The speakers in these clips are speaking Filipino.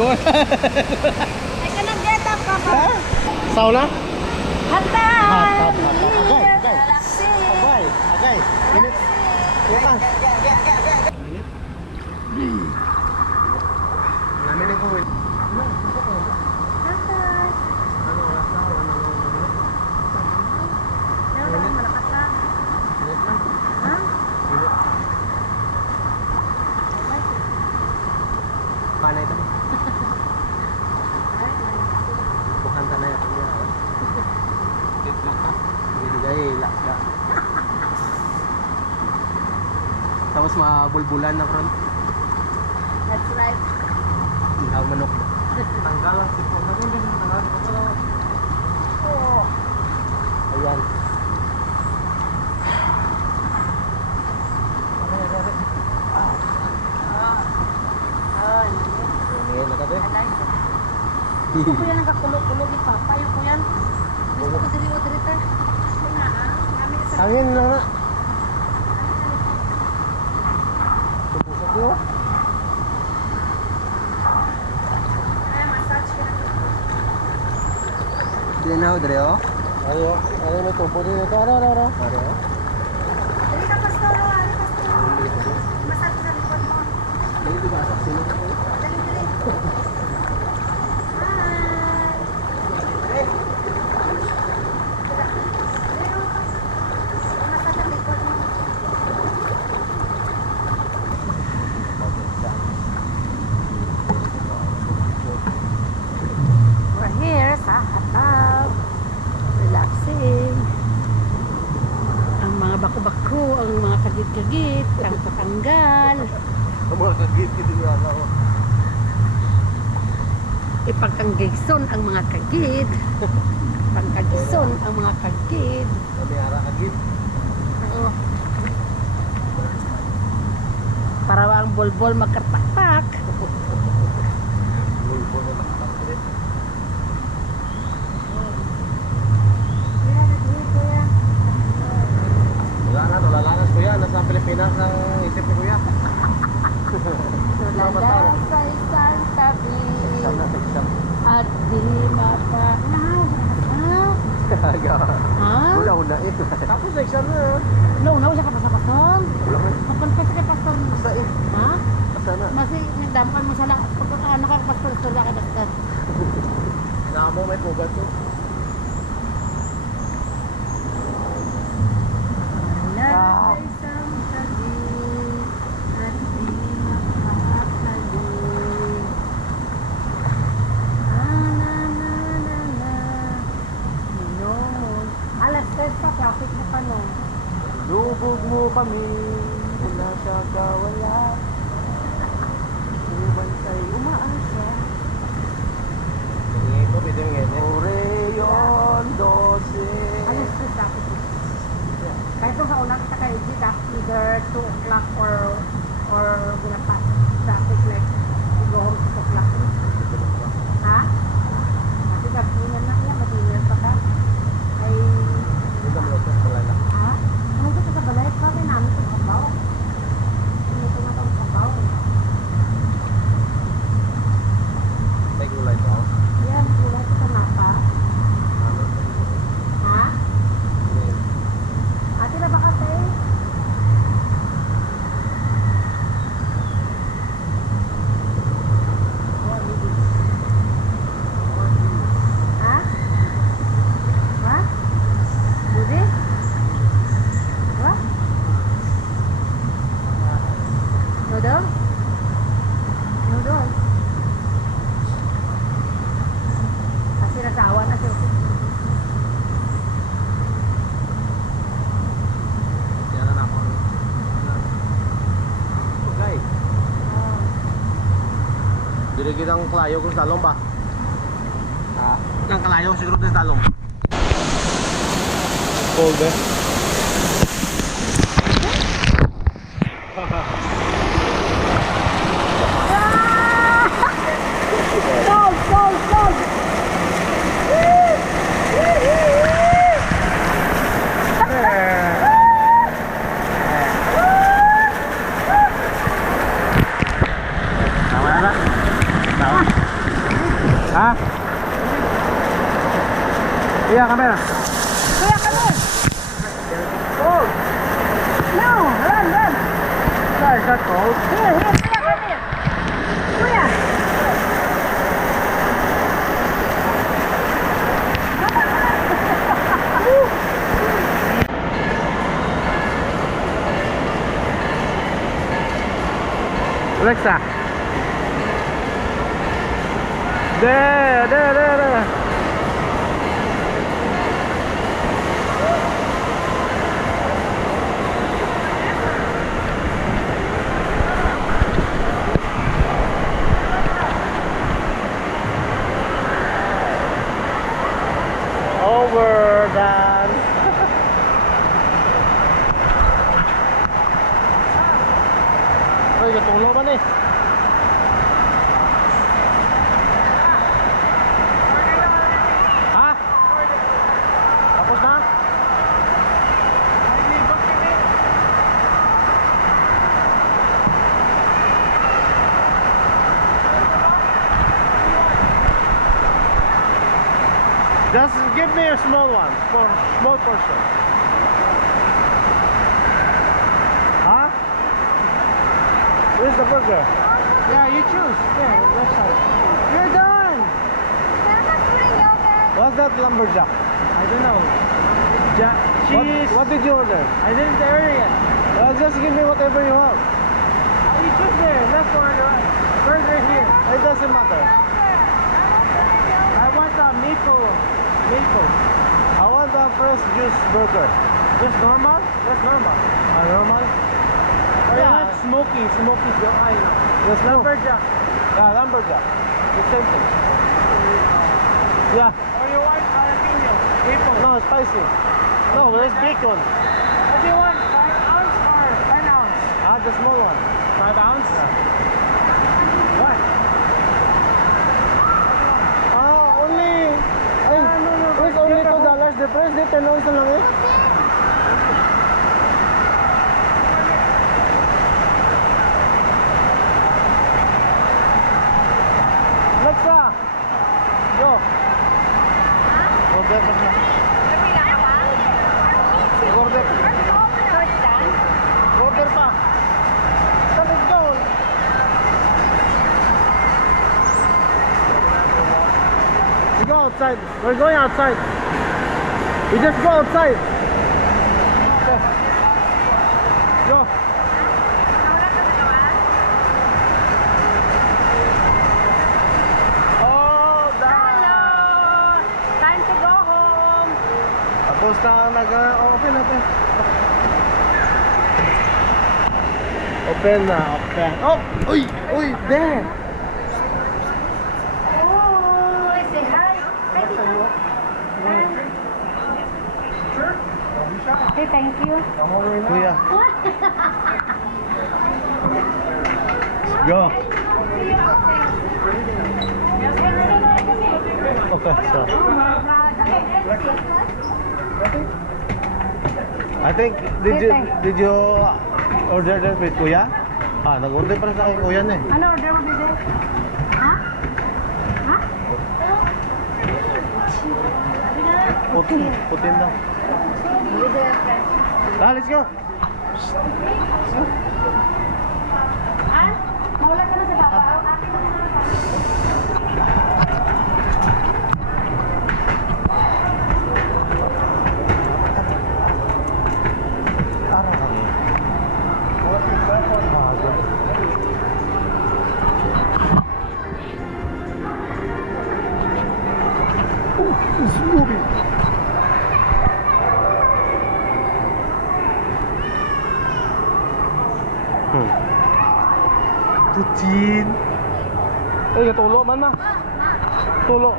Go. I cannot get up, Papa. Sauna? Hata! Hot. Agay. Relaxing. Agay. Init. Init. Namin ko. Panay ito. Bukan tanah ya punya. Hindi dahil laksa. Tapos mabulbulan na front. That's right. Ang manok. Tanggalan si po. Sabi din tanggalan ko. Oh. Ayan. Gusto ko yan ang kakulog-kulog ni Papa. Yung ko yan. Gusto ko diri-o-dirita. Gusto na ah. Angin lang na. Tubusok mo. Ay, massage ka na. Hindi na ako dali oh. Ayaw may tubo din ito. Ara. Dali ka, Pastor. Ari, Pastor. Massage sa likod mo. Dali di ba? Sino ko? Dali. We're here sa Hatab. Relaxing. Ang mga bako-bako, ang mga kagit-kagit, ang patanggal. Ang mga kagit-kagit nga na ako. Ipagkanggigson ang mga kagid. Pangkagison ang mga kagid. Kami ara kagit. Oo. Para ang bolbol magkartak-tak. Bulbo na nakakapit. Tulalanas kuya. Nasa Pilipinas ang isip ni kuya. Tulala sa isang tabi. Exam. At di mapanaw. Ha? Una eh. Tapos na exam na. No, siya ka pa sa pastor. Wala man. Mapunta sa kay pastor. Basta eh. Ha? Basta na. Masi nagdamukan mo sa nakakapastor sa kay pastor. Namo may pugat to. Wala sa isang tabi. At di mapapali. Noon. Alas 3 pa, traffic na pa noon. Lubog mo kami. Wala sa kawalan. Umantay umaasa. Ito, pwede yung ganyan. Oreyon, 12. Alas 3 traffic. Kahit kung sa unang kita kayo, either 2 o'clock or ginapas traffic like you go home 6 o'clock. Ha? Kasi gabinan na yan, madinner pa ka. Ay, Hindi ka malapit pala na. ha? Ano ito sa balay? Bakit namin ito kabaw? Ito na itong kabaw. May gulay to. Yan, gulay ito sa mapa. Ha? Ate na ba kasi? Ha? Ha? Budi? What? Noodle? Noodle? Kasi nasawa na siya. Yan na ako. Okay. Dili kitang kalayo kung salong ba? Ha? Nang kalayo siguro din salong. Cold eh. Sold! Tama na. Tama. Ha? Iya, kamera. Kuya, come here. Cold. No, run, run. Yeah, is that cold? Here, here, kuya, come here. Kuya. Alexa. There. Overdone. Ay, katulog man eh. Ha? Tapos na? Just give me a small one, for small portion. Huh? Where's the burger? Yeah, you choose. Yeah, left side. You're done. What's that lumberjack? I don't know. Cheese. What did you order? I didn't order yet. Well, just give me whatever you want. You choose there. Left or right. Burger here. It doesn't matter. I want a maple. Maple. I want a fresh juice burger. Just normal? That's normal. Normal? Or you Yeah. want smoky? Smoky yung ay na. Yes, no. Lumberjack. Yeah, lumberjack. The same thing. Yeah. Or you want jalapeno? Maple. No, spicy. No, there's bacon. What do you want? 5 ounce or 10 ounce? Ah, the small one. 5 ounce? What? Ah, only. Ay, it's only $2. The price dito, $10 na lang eh. Alexa! Yo! Order pa na. Order. Order pa. Let's go. We go outside. We're going outside. We just go outside. Okay. Go. Oh, done. Time to go home. Tapos na ang open. Open na, open. Oh! Uy! Uy! There! Oh, say hi. Hi, Tito. Hey, thank you. Kuya. Go. Okay, so. I think, did you order that with Kuya? Ah, nag-order para sa akin Kuya na eh. Ano order mo, Bide? Ha? Ha? Putin daw. Ah, let's go. Ah? Mawala ka na sa baba. Akin na sa baba. Araw kami. Ah, good. Oh, it's moving. Putin. Eh, katulo man na. Tulo.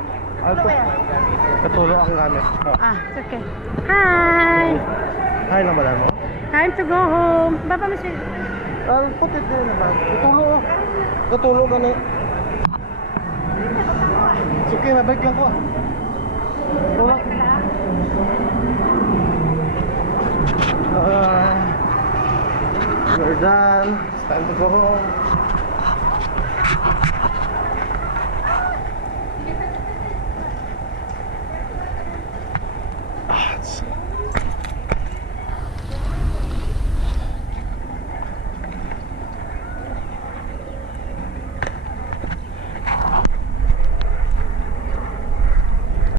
Katulo ang gamit. Oh. Ah, it's okay. Hi! Hi lang ba mo? Time to go home. Baba mo siya. Ang putit din naman. Katulo. Katulo ka na. It's okay, mabalik lang ko. Tulo. We're done. It's time to go home.